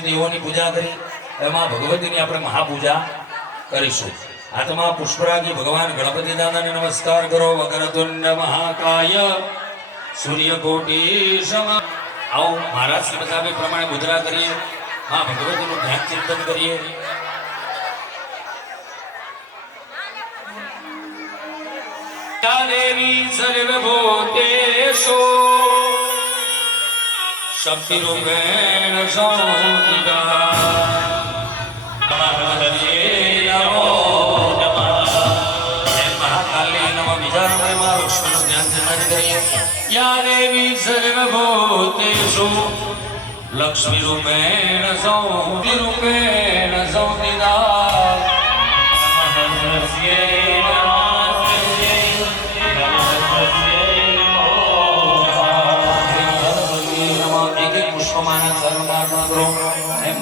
દેવોની પૂજા કરી એમાં ભગવતીની આપણે મહાપૂજા કરીશું. હાથમાં પુષ્પરાગી ભગવાન ગણપતિ દાદાને નમસ્કાર કરો. વક્રતુંડ મહાકાય સૂર્યકોટી સમ. આવો મહારાજ શ્રી બતાવે પ્રમાણે મુદ્રા કરીએ. માં ભગવતીનું ધ્યાન ચિંતન કરીએ. દેવી સર્વભૂતેષુ શક્તિ રૂપેણ સંસ્થિતા. મહાકાલી નમઃ. બીજા નંબરમાં લક્ષ્મીનું ધ્યાન ચિંતન કરીએ. યા દેવી સર્વભૂતેષુ લક્ષ્મી રૂપેણ સંસ્થિતા.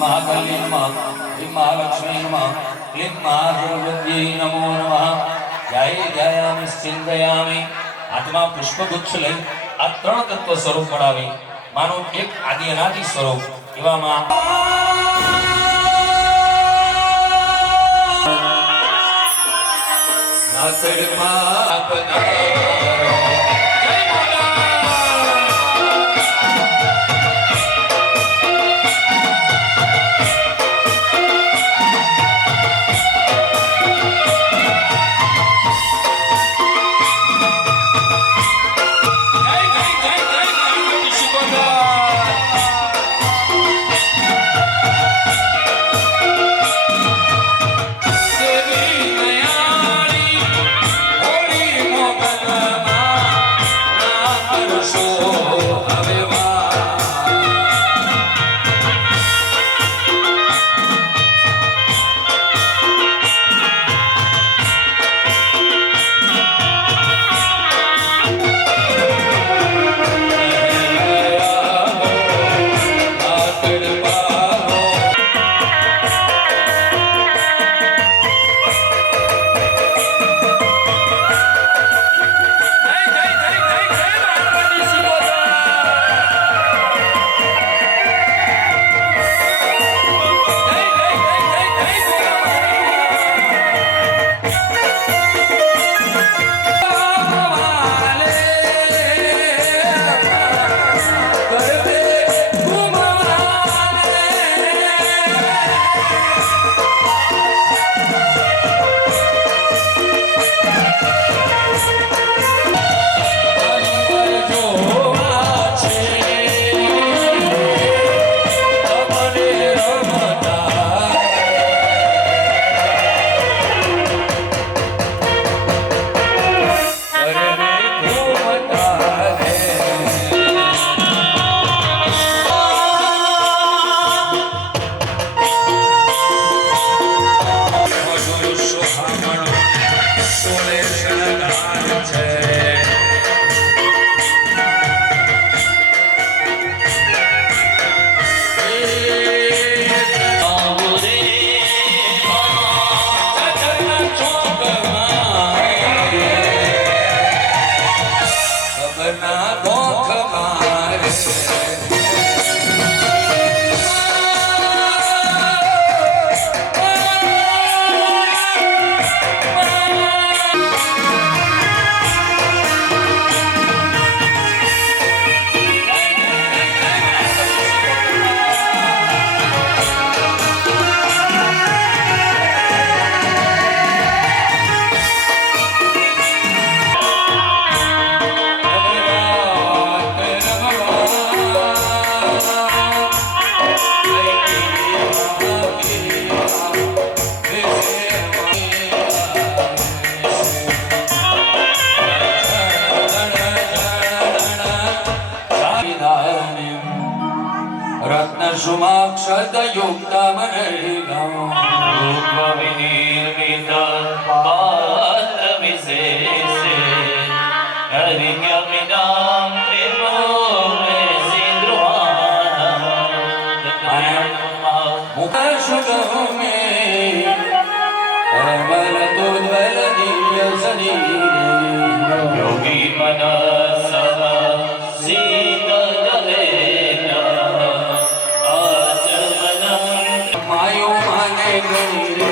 महाकाली नमः. ह्रीं महालक्ष्मी नमः. क्लीं महासरस्वत्यै नमो नमः. ध्यायामि चिंतयामि. आत्मा पुष्पगुच्छ लई आ त्रण तत्व स्वरूप बनावी मानो एक आदि अनादि स्वरूप एवा માં નાતડમાં પધારો. Bye. યોગી મનસ માયો માને ગણી રે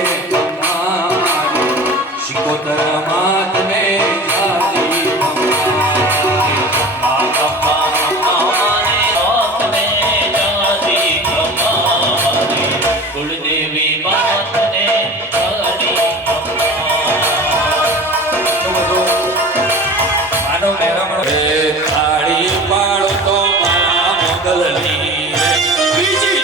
શિકોતર માત ને કુળદેવી માત ને થાળી પાડો તો મારા મોગલની બીજી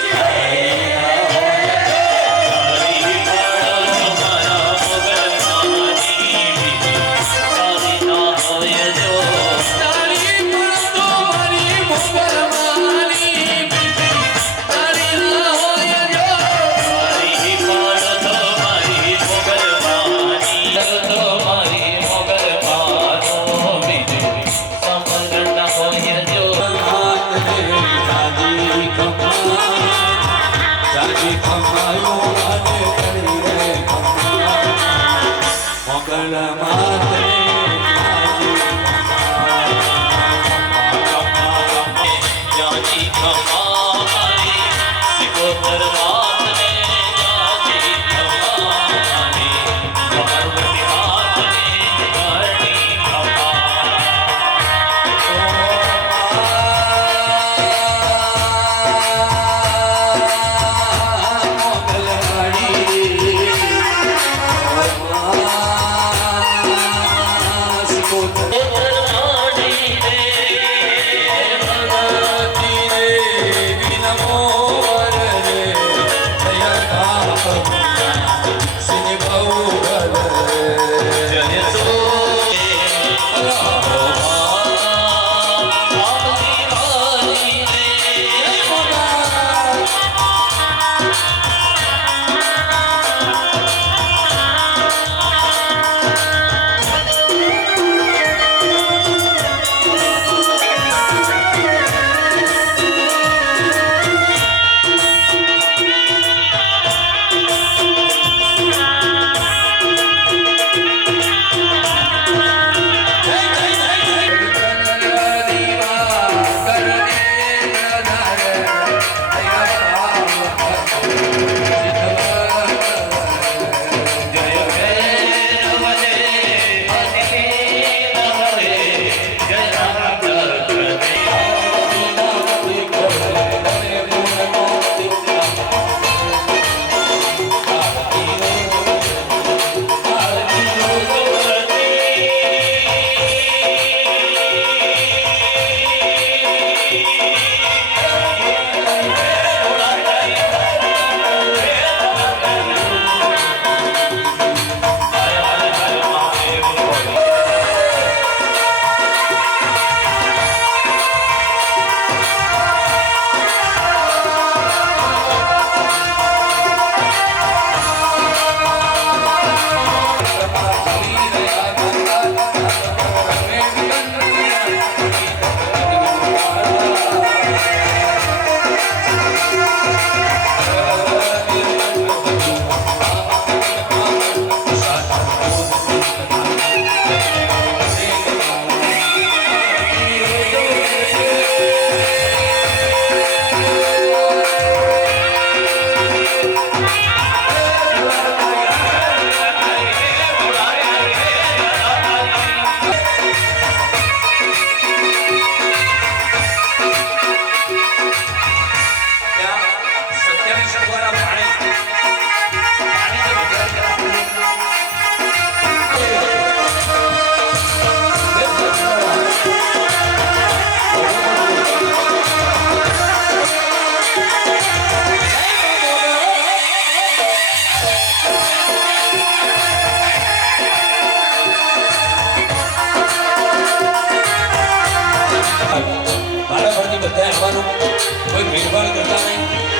કોઈ ભેદભાવ કરતા નહીં.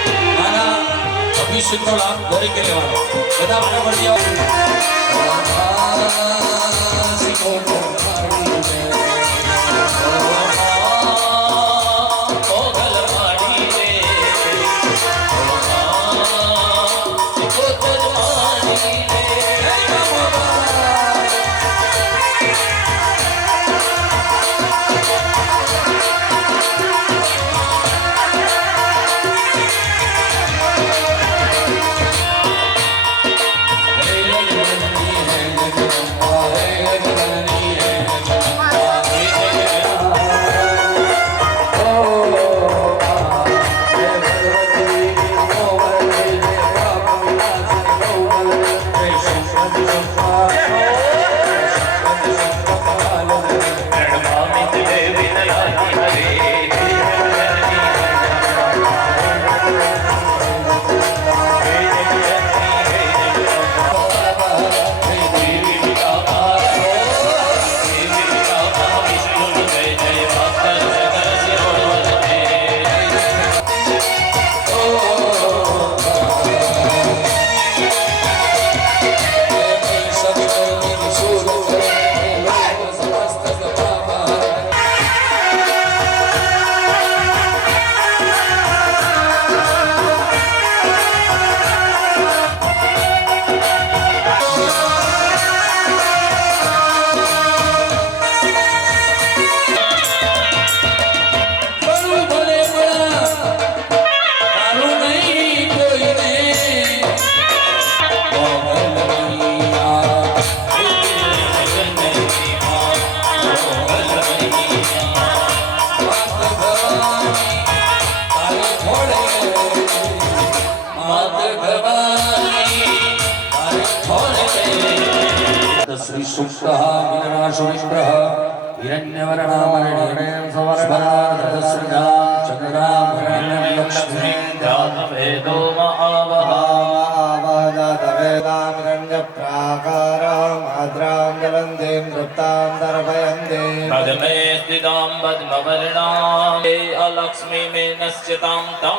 ભવિષ્યનો લાભ દરેકે લેવાનો બધા મને મળી श्री सुप्तः विनाशो विग्रह हिरण्यवर्णामरणेन सवर्णार्धसृजा चन्द्रामरणं लक्ष्मी जातवेदो महावहावेदामिरण्यप्राकारां ज्वलन्तीं तृप्तां दर्पयन्ते पद्मे स्थितां पद्मवर्णां अलक्ष्मीमेनश्चितां तां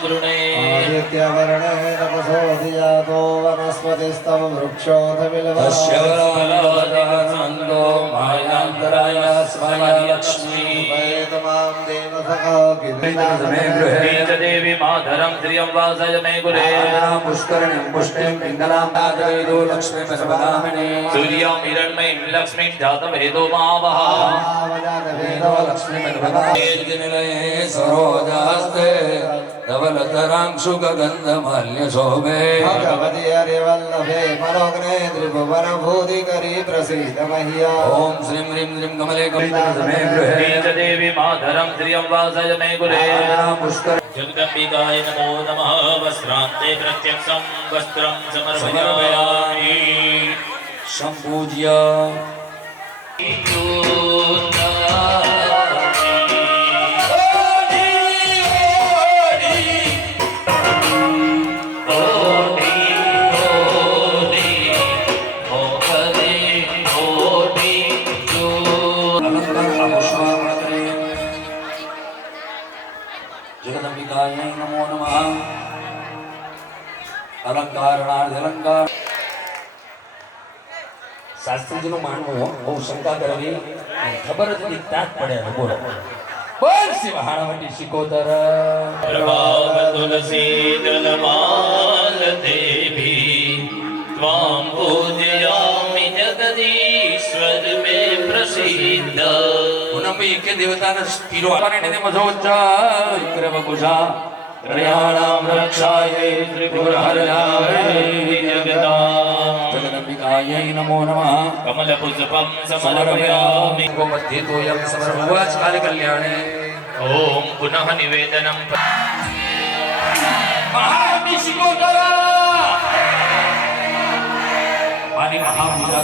गृणे आदित्यवर्णे तपसो धियातो वनस्पतिस्तव वृक्षोऽथ बिल्वनन्दो मायान्तराय स्वामी लक्ष्मी वैतमां देवसखा किरीटमे गृहे देवी माधरं श्रियं वासय मे कुले पुष्करणीं पुष्टिं पिङ्गलां दातवेदो लक्ष्मी सर्वगामिनी सूर्यां हिरण्मयीं लक्ष्मीं जातवेदो मावहा जातवेदो लक्ष्मी सर्वगामिनी सरोजास्ते धवलतरांशु गगन्धमाल्यशोभे भगवति हरिवल्लभे मनोग्ने त्रिभुवनभूतिकरी प्रसीद मह्यम् ॐ श्रीं ह्रीं श्रीं कमले कमले गृहे देवी माधरं श्रियं वासय मे कुले पुष्कर जगदम्बिकाय नमो नमः वस्त्रान्ते प्रत्यक्षं वस्त्रं समर्पयामि संपूज्य जगदम्बिकायै नमो नमः अलंकारणार्थ अलंकार શાસ્ત્રીજીનું માનવું બહુ શંકા કરવી ખબર જ નહીં તાત પડે બોલો બોલ શિવ હાણવટી શિકોતર પ્રભાવ તુલસી દલમાલ દેવી ત્વાં પૂજયામિ જગદીશ્વર મે પ્રસિદ્ધ પુનમી કે દેવતાને પીરો આપને ને મજો ઉચ્ચાર વિક્રમ કુશા પ્રયાણામ રક્ષાય ત્રિપુરહરાય જગદાં जगदम्बिकायै नमो नमः कमलपुष्पं समर्पयामि गोमध्येतोऽयं समर्भुवाच कालकल्याणे ॐ पुनः निवेदनं महाभिषेकोत्तरा पानी महापूजा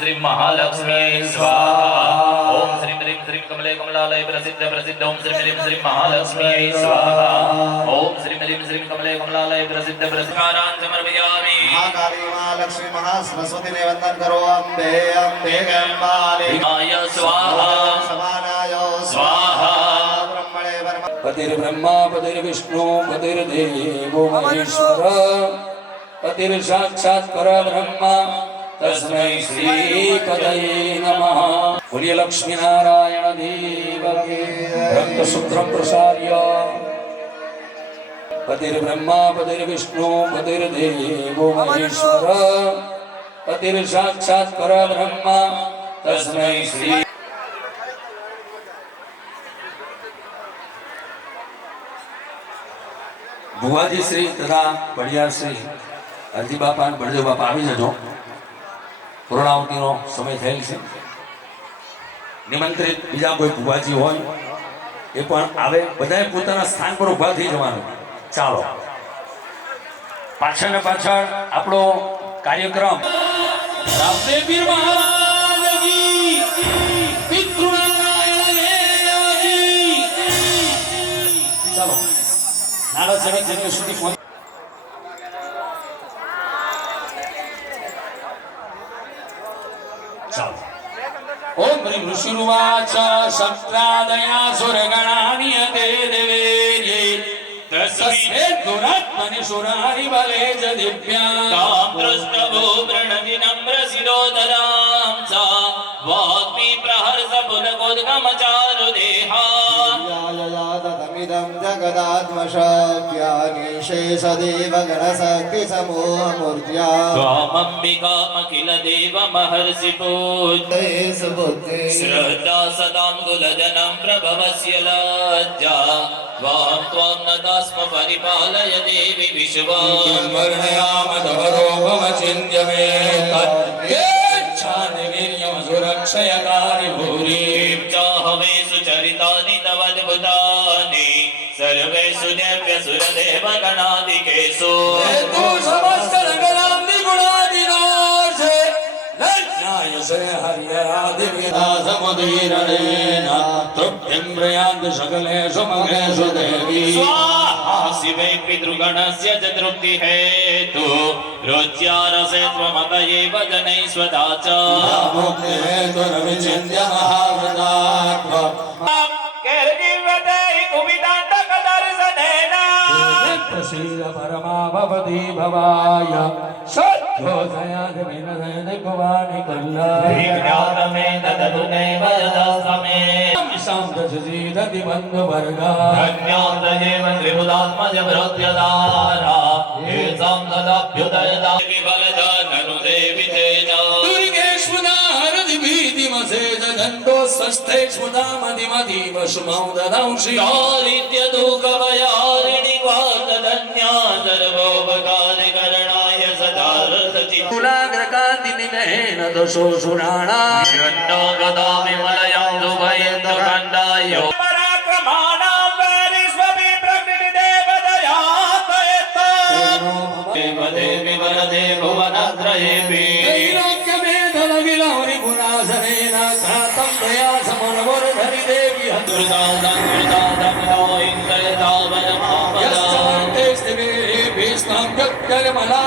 श्रीं महालक्ष्म्यै स्वाहा ओम श्रीं ह्रीं श्रीं कमले कमलालय प्रसिद्ध प्रसिद्ध ओम श्रीं ह्रीं श्रीं महालक्ष्म्यै स्वाहा ओम श्रीं ह्रीं श्रीं कमले कमलालय प्रसिद्ध प्रसिद्धारान् समर्पयामि महाकाली महालक्ष्मी महासरस्वती ने वंदन करो अम्बे अम्बे गंबाले आय स्वाहा समानाय स्वाहा ब्रह्मणे ब्रह्म पतिर्ब्रह्मा पतिर्विष्णु पतिर्देवो महेश्वर पतिर्साक्षात् परब्रह्म तस्मै श्री पतये नमः। बोलिए लक्ष्मी नारायण देव की रक्तसूत्रं प्रसार्य पतिर्ब्रह्मा पतिर्विष्णु पतिर्देवो महेश्वर पतिर्साक्षात् परब्रह्म तस्मै श्री ભુવાજી શ્રી તથા બળિયાર શ્રી અરજી બાપા અને બળદેવ બાપા આવી જજો. પૂર્ણાવતીનો સમય થયેલ છે. નિમંત્રિત બીજા કોઈ ભુવાજી હોય એ પણ આવે. બધાએ પોતાના સ્થાન પર ઊભા થઈ જવાનું. ચાલો પાછળ ને પાછળ આપણો કાર્યક્રમ રામદેવ પીર મહારાજ કી પિતૃનારાયણ દેવજી. ચાલો નાના સણી જગ્યા સુધી પહોંચ. ચાલો ઓમ હ્રીમ ઋષિરુવાચ શક્રાદયા સુરગણાનિયતે દેવેર્યે તસ્મે દુરાત્મનિ સુરારી બલે જ દિવ્યા ताम्रस्तवो प्रणति नम्र शिरोधरां सा वाग्मी प्रहर्ष पुलकोद्गमचारु देहा तमिदं जगदात्मशक्यानिशेषदेव गणशक्ति समूहमूर्त्या त्वामम्बिकामखिल देवमहर्षि पूज्य सुबुद्धि श्रद्धा सदां कुलजनं प्रभवस्य लज्जा त्वां त्वां नता स्म परिपालय देवि विश्वं वर्णयाम तव रूपमचिन्त्यमे तच्चेच्छादिवीर्यं सुरक्षयकारि भूरि चाहवे सुचरितानि तवद्भुतानि सर्वेषु दिव्यसुरदेवगणादिकेषु तु समस्तगणादि गुणादिनाशे नज्ञाय श्रे हर्यरादिविदासमुदीरणेन तृप्तिं प्रयान्ति सकलेषु महेषु देवी स्वाहा शिवे पितृगणस्य च तृप्तिहेतु रुच्या रसे त्वमत एव जनैस्वदा च मुक्तिहेतुरविचिन्त्य महाव्रतात्म प्रसीद परमा भवति भवाय सद्योदयाद विनदयति भवानि कल्लामे शान्तसीदति बन्धुवर्गा धन्योदयेव त्रिपुदात्मज भृत्यदारा येषां सदाभ्युदयदा विबलदाननु देवि तेन दुर्गेष्वदाहरति भीतिमसेज दण्डो स्वस्थेष्वदामधिमतीव शुभौ ददंसि दारिद्र्यदुःखभयारिणि क्वातधन्या सर्वोपकारिकरणाय सदा रसचित् कुलाग्रकान्तिनिगहेन दशो सुराणा षण्डो गदा विमलयं दुभयन्दखण्डाय पराक्रमाणां वैरिष्वपि प्रकृतिदेवतया त्वयित्वा देवदेवि वरदे भुवनत्रयेऽपि ैरोग्यमेधलगिलहरिपुरासनेन त्रातं प्रयासमनवरधरि देवी यश्चवर्ते स्थिवेभिस्तां यत्कर्मला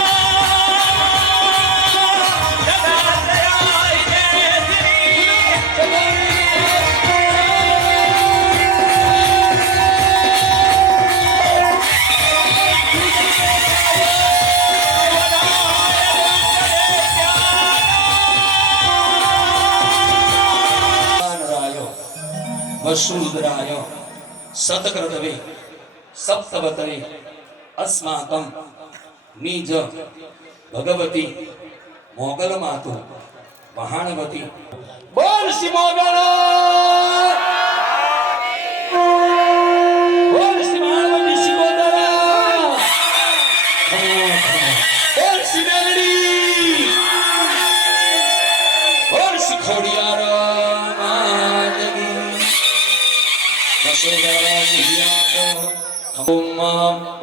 वशूद्राय सतकृतवे सप्तवतवे अस्माकं निज भगवती मोगल मातु महाणवती बोल श्री मोगल बोल श्री महाणवती शिकोदरा बोल श्री मेलडी बोल श्री खोडियार ॐ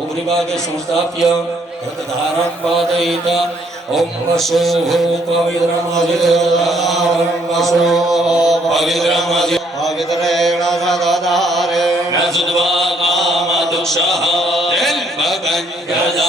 उपरिभागे संस्थाप्य कृतधारं पादयेत ॐ वसो पवित्रमजितो पवित्रमजि पवित्रेण सदाधारेण सुद्वा कामदुषः तेन्भगञ्जजामहे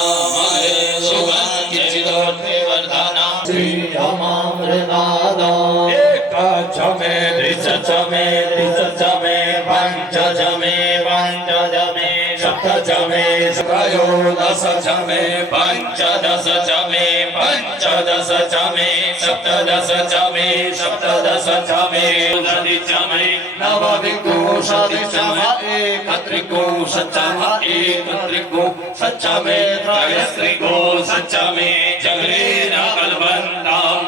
सुगन्धिवर्धना श्रीयमामृनादो एकचमे द्विचमे त्रिचमे पञ्चचमे पञ्चचमे सप्तचमे त्रयोदशचमे पञ्चदशचमे पञ्चदशचमे सप्तदशचमे सप्तदशचमे दधिचमे नवविंशतिचमे एकत्रिंशच्चमे एकत्रिंशच्चमे त्रयस्त्रिंशच्चमे जगरेण कल्पन्ताम्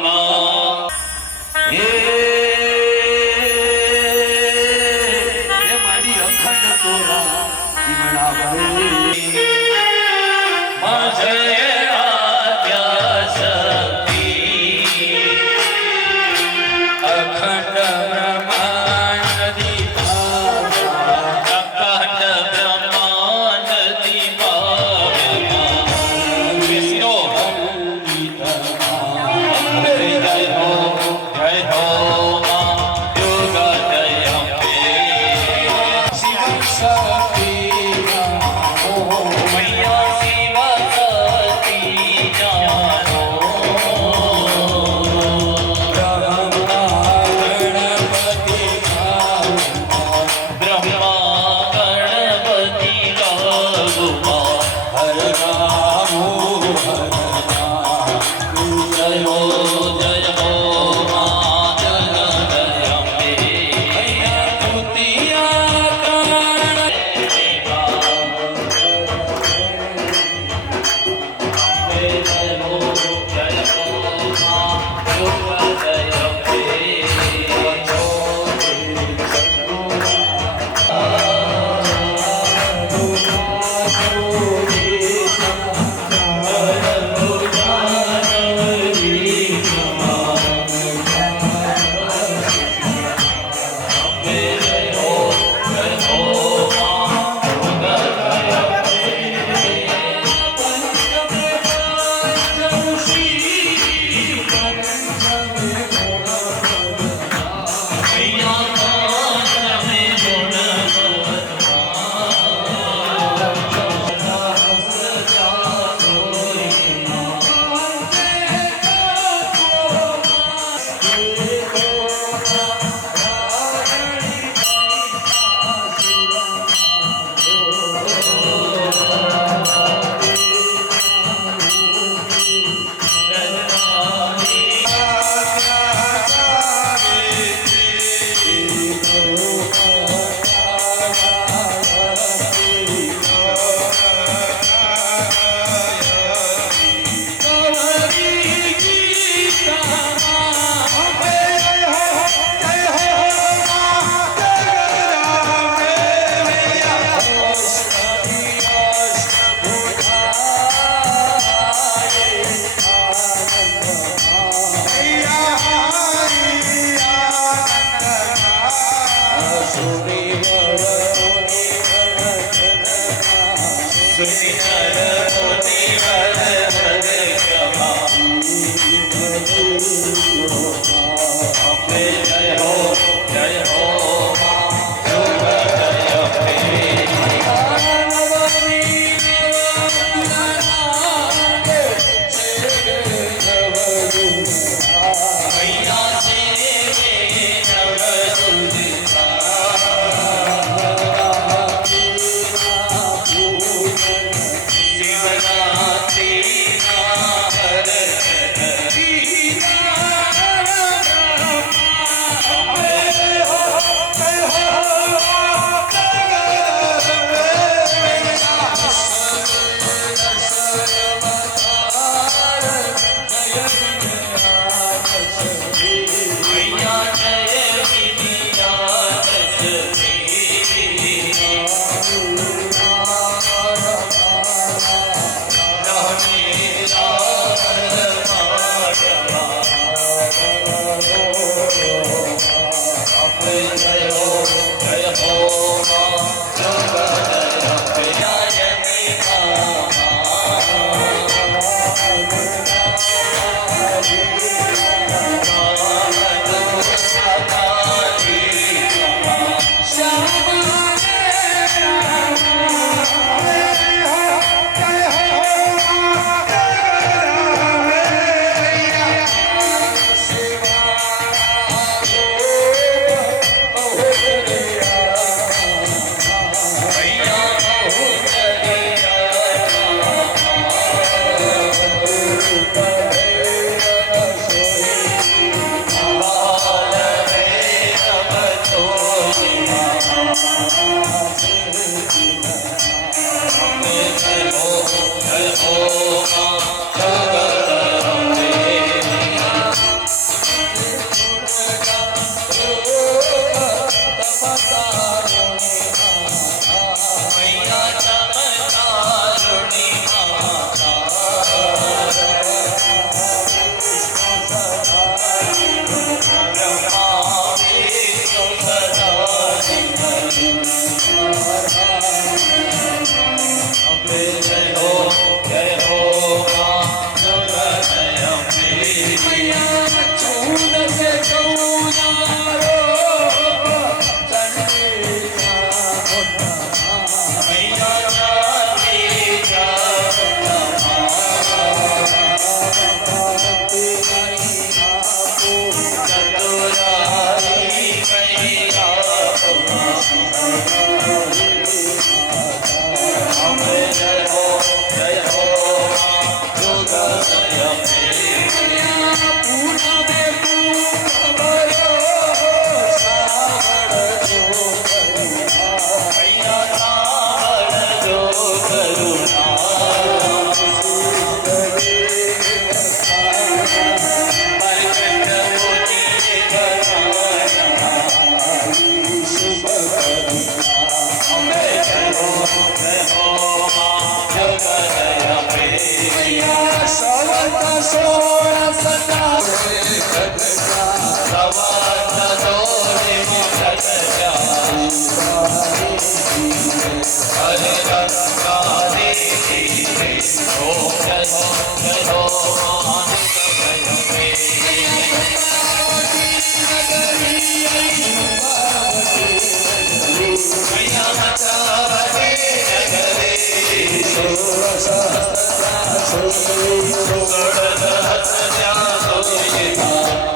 Shiva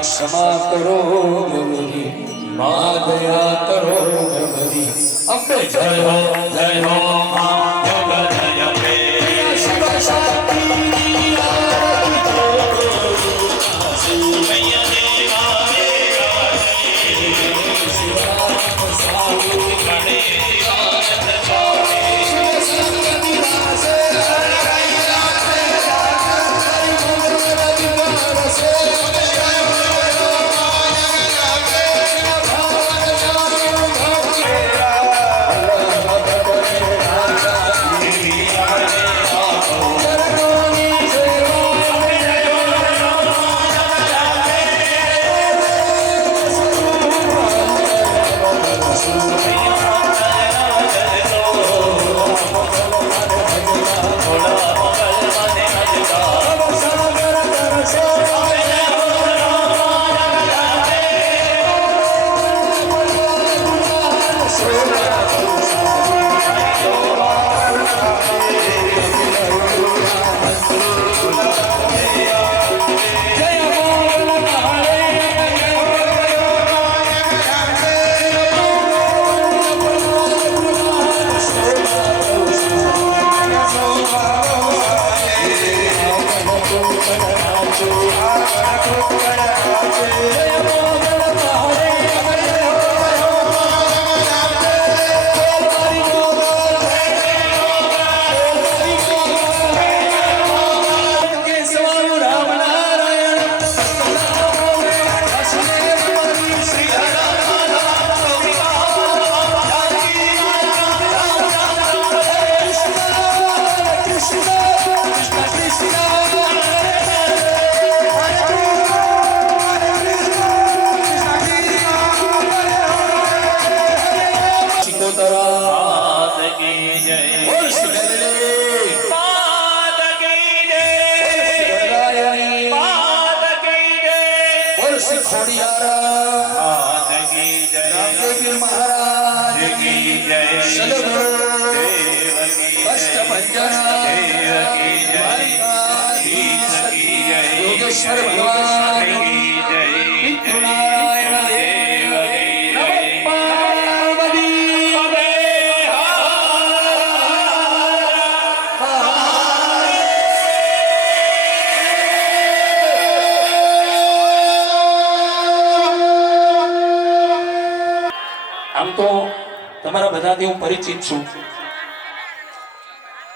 क्षमा करो गौरी माँ दया करो गौरी अम्बे जय हो माँ जय अम्बे शिव शांति योगेश्वर भगवान पितृनारायण देव पार्वती આમ તો તમારા બધાથી હું પરિચિત છું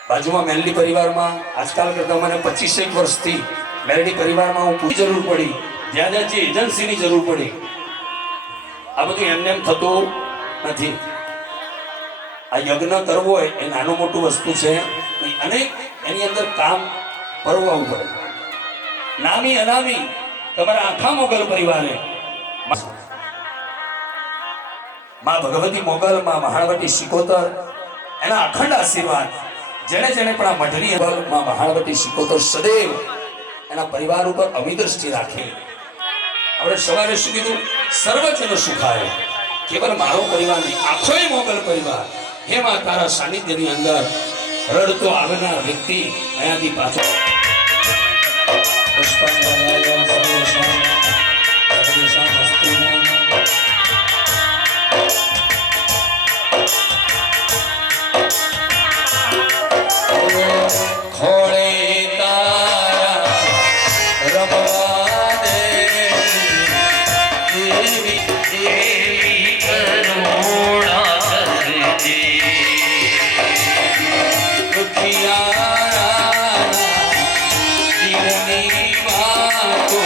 બાજુમાં મેલડી પરિવારમાં આજકાલ કરતા મને 25 વર્ષથી મેલડી પરિવારમાં હું પૂરી જરૂર પડી જ્યાં જ્યાં જે એજન્સીની જરૂર પડી આ બધું એમને એમ થતું નથી આ યજ્ઞ કરવો હોય એ નાનું મોટું વસ્તુ છે અને એની અંદર કામ પરવવું પડે નામી અનામી તમારા આખા મોગલ પરિવારે માં ભગવતી મોગલ માં મહાણવટી શિકોતર એના અખંડ આશીર્વાદ જેને જેને પણ આ મઢની માં મહાણવટી શિકોતર સદૈવ એના પરિવાર ઉપર અવિદ્રષ્ટિ રાખી આપણે સવારે શું કીધું સર્વજન સુખાય કેવલ મારો પરિવાર નહીં આખોય મોગલ પરિવાર હેમાં તારા સાનિધ્યની અંદર રડતો આવનાર વ્યક્તિ અહીંયાથી પાછો પુષ્પાંજલિ સર્વેષાં અસ્તુ. ખોળે તારા રમવા દે દેવી દેવી કરુણા કરજે. દુખિયારા દિલની વાતો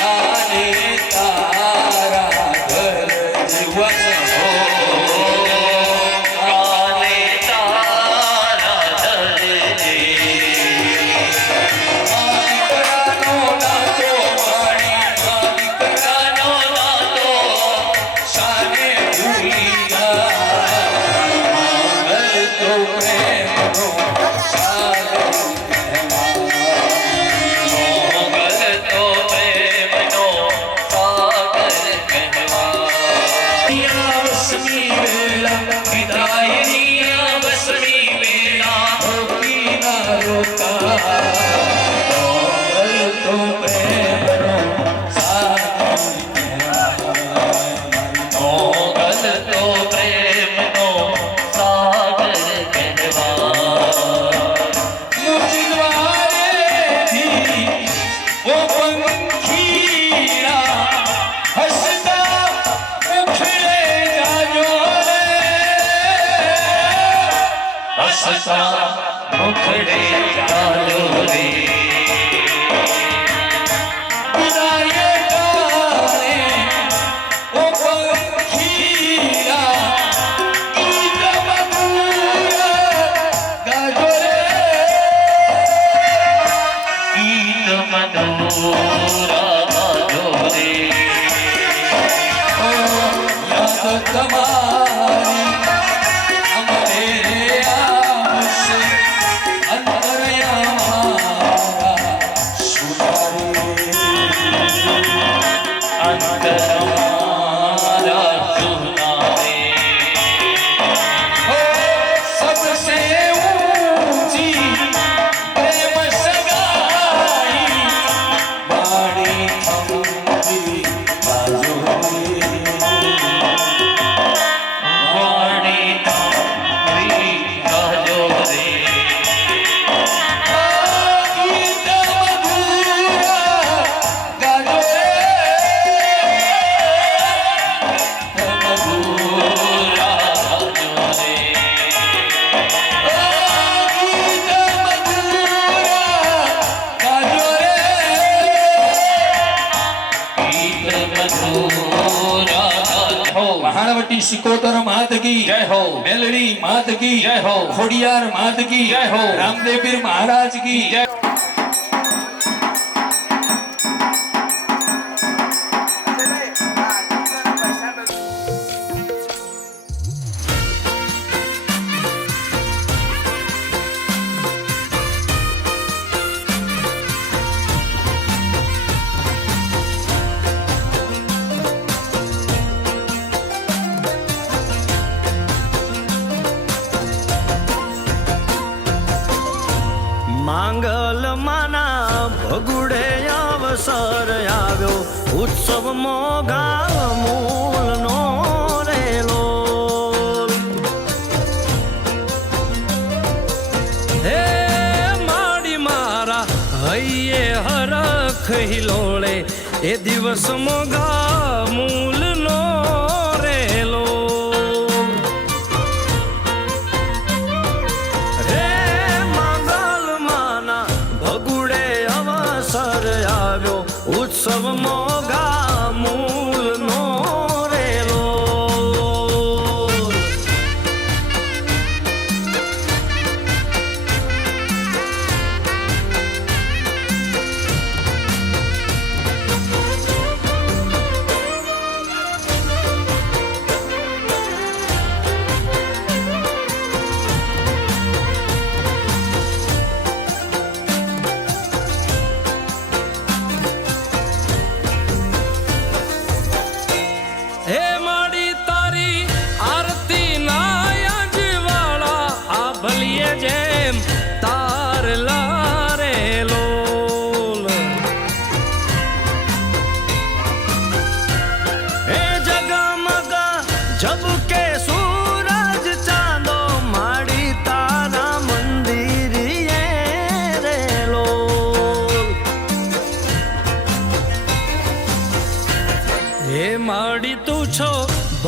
કાને તારા ઘર વચન હો. કાલે તારા ધરજે. દીકરાનો નાતો માણી દીકરાનો નાતો શાને ભૂલી ગયા. મંગલ તો પ્રેમનો સાગર મોગલ તો પ્રેમનો સાગર કહેવાય. વસમી વેલા વિદાયની આ વસમી વેળા રોકીના રોકા. મંગલ તો પ્રેમનો સાગર મોગલ તો પ્રેમનો સાગર કહેવાય. મુજ દ્વારેથી ઓ પંખીડા હસતા મુખડે જાજો રે. હસતા મુખડે ચાલો રે. વિદાય કાલે ઓ પંખીડા ગીત મધુર ગાજો રે. ગીત મધુરા ગાજો રે. યાદ તમારી અમરે આવશે અંતરયામારા સુધારે. અંતરમારા સુનારે. ओ सबसे ऊंची प्रेम सगाई बाड़ी थमती बाजू વાણી તારી ગાજો રે. ગીત મધુરા ગાજો રે. મધુરા ગાજો રે. ગીત મધુરા ગાજો રે. ગીત મધુરા ગાજો. મહાણવટી સિકોતર માત કી જય હો. મેલડી માત કી જય હો. ખોડિયાર માત કી જય હો. રામદેવપીર મહારાજ કી જય. માંગલ માના ભગુડે અવસર આવ્યો ઉત્સવ મોગા મૂલનો રેલો. હે માડી મારા હૈયે હરખ હિલોળે એ દિવસ મોગા મૂલનો રેલો. હે મંગલ માના ભગુડે અવસર આવ્યો ઉત્સવ મોગા મૂલનો રેલો.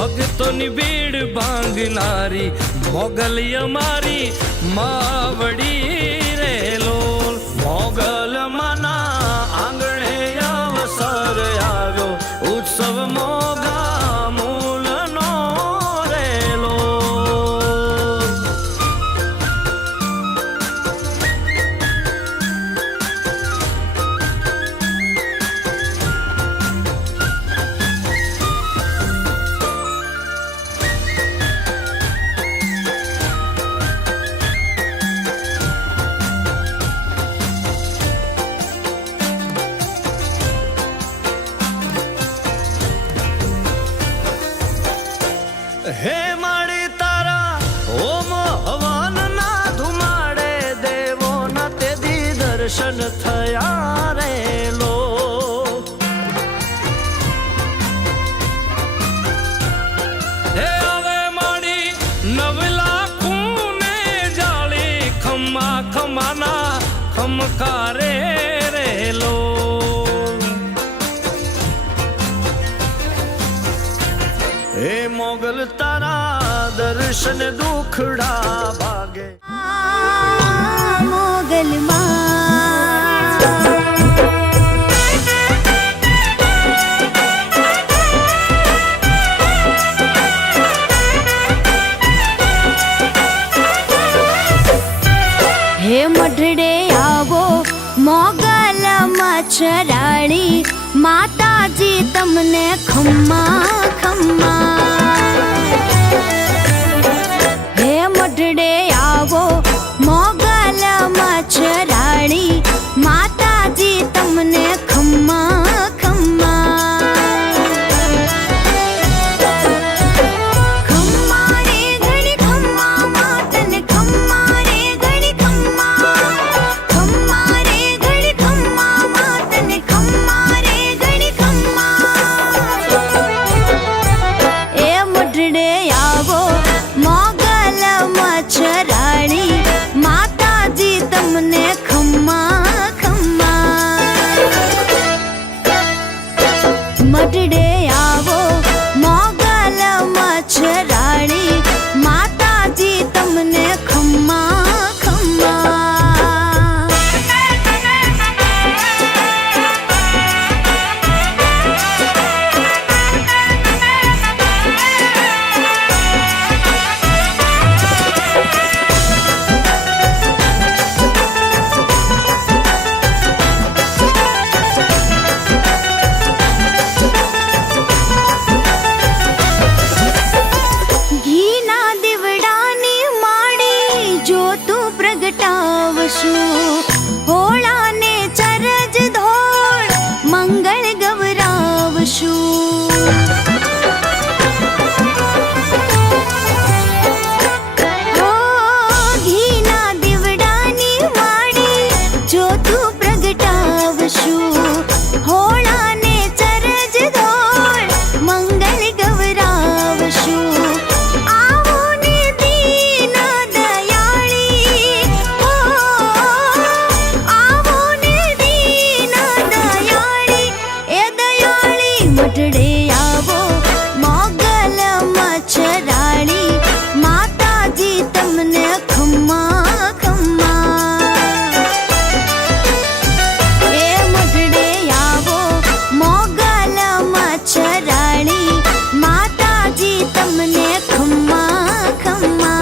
ભક્તોની ભીડ ભાંગનારી મોગલ અમારી માવડી રે લોલ મોગલ માના આંગણે અવસર આવ્યો ઉત્સવ મોગા મૂલનો રે લોલ હે માડી તારા ઓમ હવન ના ધુમાડે દેવો ના તે દી દર્શન થયા રે લો હે હવે માડી નવલા ખૂને જાળી ખમ્મા ખમાના ખમકારે રે લો હે મોગલ તારા દર્શન દુખડા ભાગે મોગલ હે મઢડે આવો મોગલ મચ્છરાણી માતાજી તમને ખમ્મા ખમ્મા હે મઢડે આવો મોગલ મચ્છરાણી માતાજી તમને ખમ્મા ખમ્મા ખમ્મા રે ઘણી ખમ્મા માતને ખમ્મા રે ઘણી ખમ્મા ખમ્મા રે ઘણી ખમ્મા માતને ખમ્મા રે ઘણી ખમ્મા એ મઢડે આવો મોગલ મચ્છરાણી માતાજી તમને ખમ્મા ખમ્મા મઢડે આવો મોગલ મચ્છરાણી માતાજી તમને ખમ્મા ખમ્મા ઘીના દીવડાની માડી જો તું પ્રગટાવશું હોળાને ચરજ ધોળ મંગળ ગવરાવશું હો ઘીના દીવડાની માડી જો તું પ્રગટાવશું હોળાને ચરજ ધોળ મંગળ ગવરાવશું આવો ને દીન દયાળી હો આવો ને દીન દયાળી એ દયાળી મઢડે આવો મોગલ મચ્છરાણી માતાજી તમને ખમ્મા ખમ્મા એ મઢડે આવો મોગલ મચ્છરાણી માતાજી તમને ખમ્મા ખમ્મા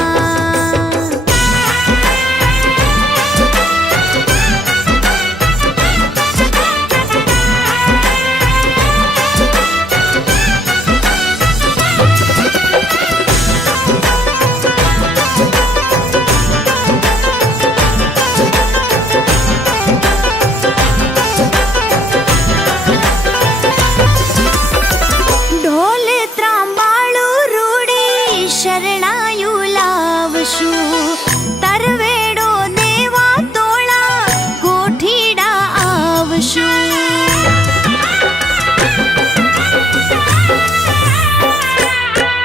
ઢોલ ત્રાંબાળું રૂડી શરણાયું લાવશું તરવેડો દેવા તોળા ગોઠીડા આવશું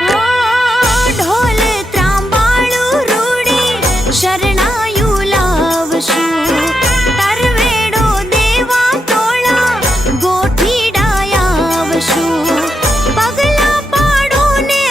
હો ઢોલ ત્રાંબાળું રૂડી શરણાયું લાવશું તરવેડો દેવા તોળા ગોઠીડા આવશું પગલા પાડો ને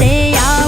પડે